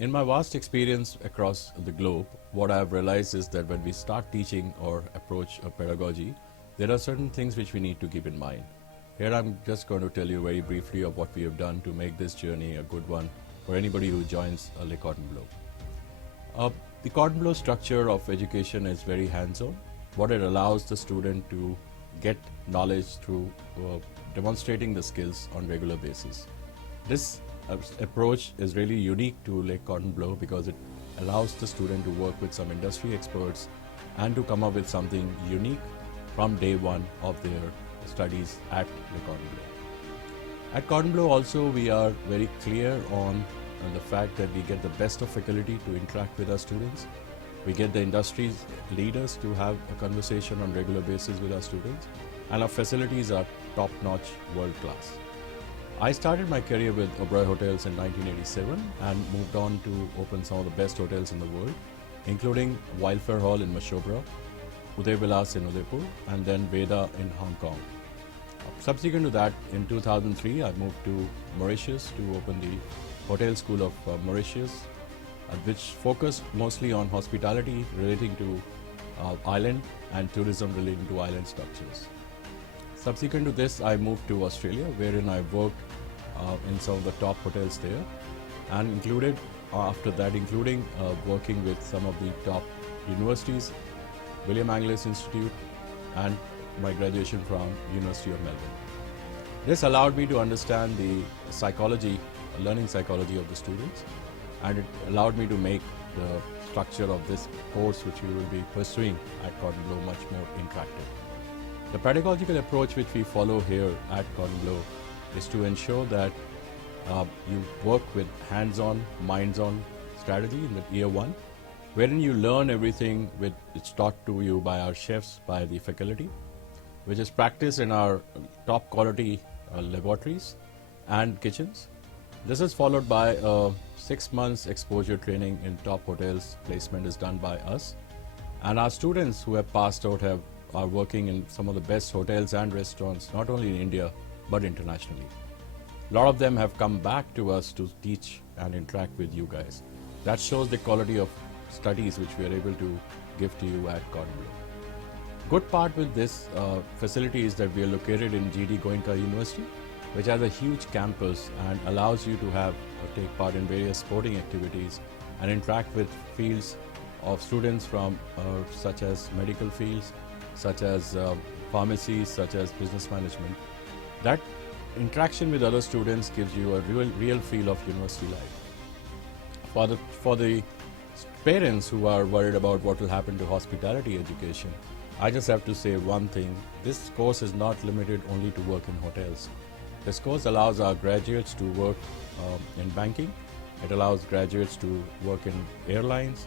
In my vast experience across the globe, what I've realized is that when we start teaching or approach a pedagogy, there are certain things which we need to keep in mind. Here I'm just going to tell you very briefly of what we have done to make this journey a good one for anybody who joins Le Cordon Bleu. The Cordon Bleu structure of education is very hands-on. What it allows the student to get knowledge through demonstrating the skills on regular basis. This approach is really unique to Le Cordon Bleu because it allows the student to work with some industry experts and to come up with something unique from day one of their studies at Le Cordon Bleu. At Cordon Bleu also we are very clear on the fact that we get the best of faculty to interact with our students. We get the industry's leaders to have a conversation on regular basis with our students, and our facilities are top-notch, world-class. I started my career with Oberoi Hotels in 1987 and moved on to open some of the best hotels in the world, including Wildflower Hall in Mashobra, Uday Vilas in Udaipur, and then Veda in Hong Kong. Subsequent to that, in 2003, I moved to Mauritius to open the Hotel School of Mauritius, which focused mostly on hospitality relating to island and tourism relating to island structures. Subsequent to this, I moved to Australia, wherein I worked in some of the top hotels there, and including working with some of the top universities, William Angliss Institute, and my graduation from University of Melbourne. This allowed me to understand the learning psychology of the students, and it allowed me to make the structure of this course, which we will be pursuing at Cordon Bleu, much more interactive. The pedagogical approach which we follow here at Cordon Bleu is to ensure that you work with hands-on, minds-on strategy in the year one, wherein you learn everything which is taught to you by our chefs, by the faculty, which is practiced in our top quality laboratories and kitchens. This is followed by 6 months exposure training in top hotels. Placement is done by us, and our students who have passed out are working in some of the best hotels and restaurants, not only in India but internationally. A lot of them have come back to us to teach and interact with you guys. That shows the quality of studies which we are able to give to you at Cordon Bleu. Good part with this facility is that we are located in GD Goenka University, which has a huge campus and allows you to take part in various sporting activities and interact with fields of students from such as medical fields, such as pharmacy, such as business management. That interaction with other students gives you a real feel of university life. For the parents who are worried about what will happen to hospitality education, I just have to say one thing: this course is not limited only to work in hotels. This course allows our graduates to work in banking. It allows graduates to work in airlines,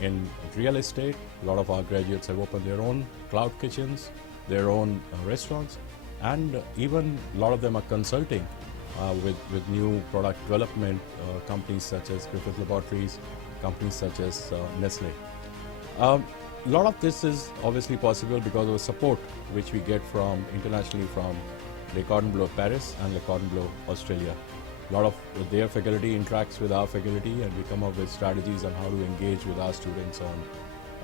in real estate. A lot of our graduates have opened their own cloud kitchens, their own restaurants, and even a lot of them are consulting with new product development companies such as Griffith Laboratories, companies such as Nestle. A lot of this is obviously possible because of the support which we get from internationally from Le Cordon Bleu Paris and Le Cordon Bleu Australia. A lot of their faculty interacts with our faculty, and we come up with strategies on how to engage with our students on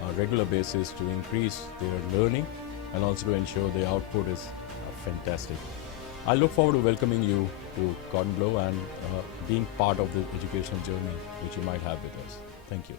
a regular basis to increase their learning and also to ensure the output is fantastic. I look forward to welcoming you to Cordon Bleu and being part of the educational journey which you might have with us. Thank you.